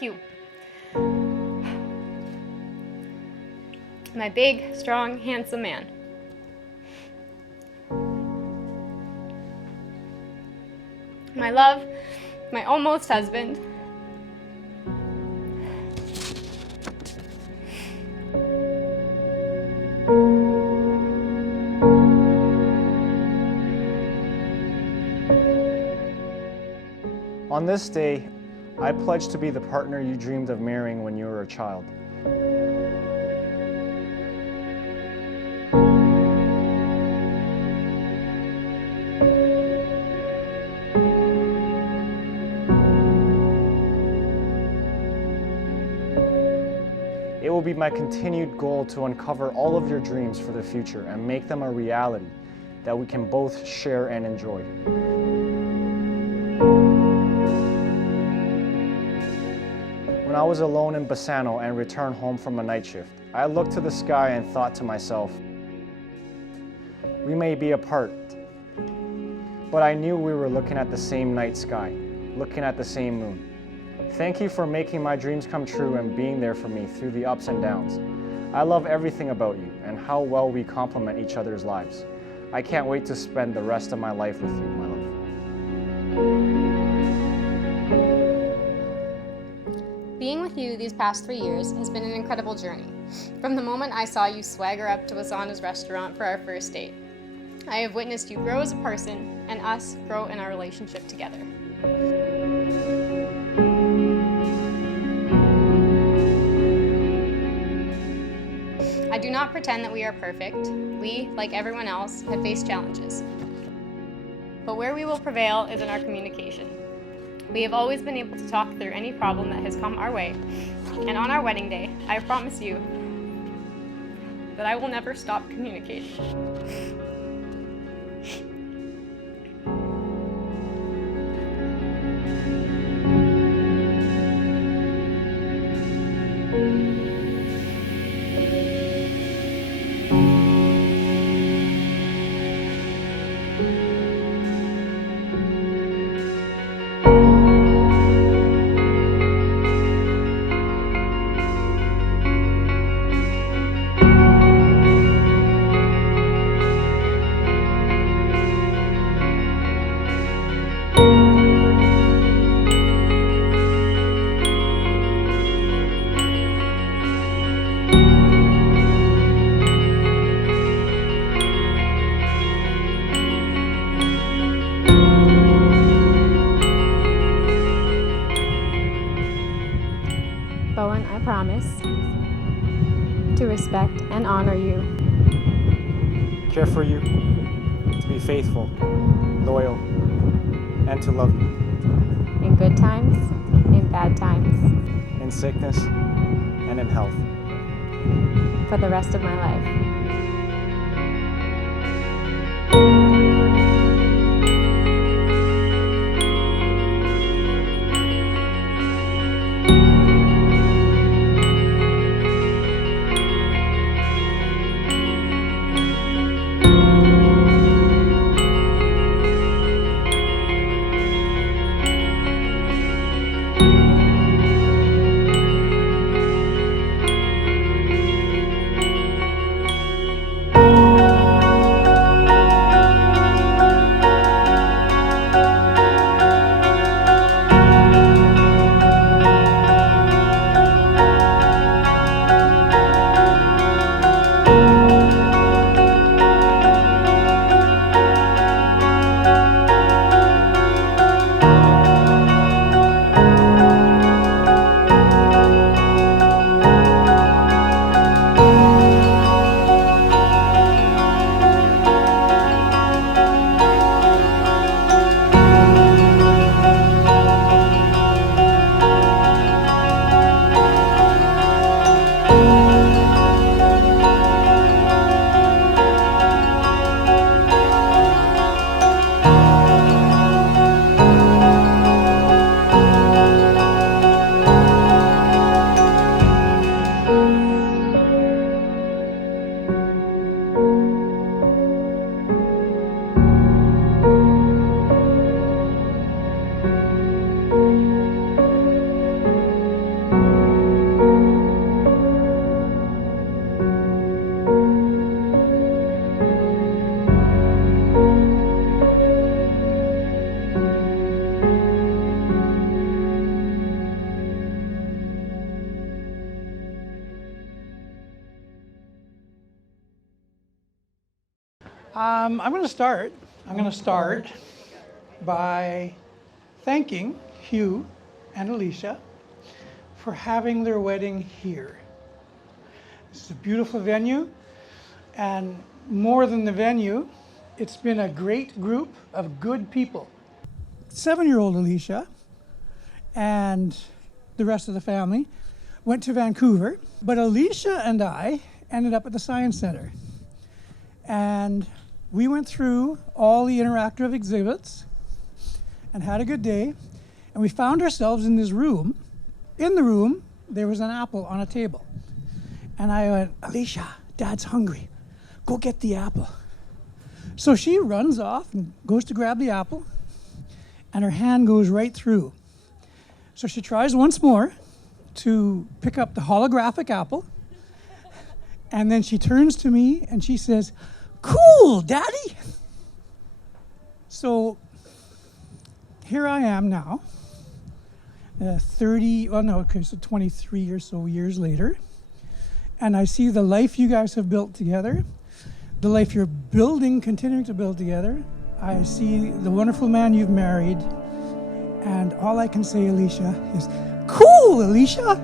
Hugh. My big, strong, handsome man. My love, my almost husband. On this day, I pledge to be the partner you dreamed of marrying when you were a child. It will be my continued goal to uncover all of your dreams for the future and make them a reality that we can both share and enjoy. When I was alone in Bassano and returned home from a night shift, I looked to the sky and thought to myself, we may be apart, but I knew we were looking at the same night sky, looking at the same moon. Thank you for making my dreams come true and being there for me through the ups and downs. I love everything about you and how well we complement each other's lives. I can't wait to spend the rest of my life with you, my love. Being with you these past 3 years has been an incredible journey. From the moment I saw you swagger up to Asana's restaurant for our first date, I have witnessed you grow as a person and us grow in our relationship together. I do not pretend that we are perfect. We, like everyone else, have faced challenges. But where we will prevail is in our communication. We have always been able to talk through any problem that has come our way. And on our wedding day, I promise you that I will never stop communicating. Bowen, I promise to respect and honor you, Care for you, to be faithful, loyal, and to love you. in good times, in bad times, In sickness and in health. for the rest of my life. I'm going to start. I'm going to start by thanking Hugh and Alicia for having their wedding here. This is a beautiful venue, and more than the venue, it's been a great group of good people. 7-year-old Alicia and the rest of the family went to Vancouver, but Alicia and I ended up at the Science Center. And we went through all the interactive exhibits and had a good day. And we found ourselves in this room. In the room, there was an apple on a table. And I went, Alicia, Dad's hungry. Go get the apple. So she runs off and goes to grab the apple, and her hand goes right through. So she tries once more to pick up the holographic apple, and then she turns to me and she says, "Cool, Daddy." So here I am now, 23 or so years later, and I see the life you guys have built together, the life you're building, continuing to build together. I see the wonderful man you've married, and all I can say, Alicia, is, "Cool, Alicia."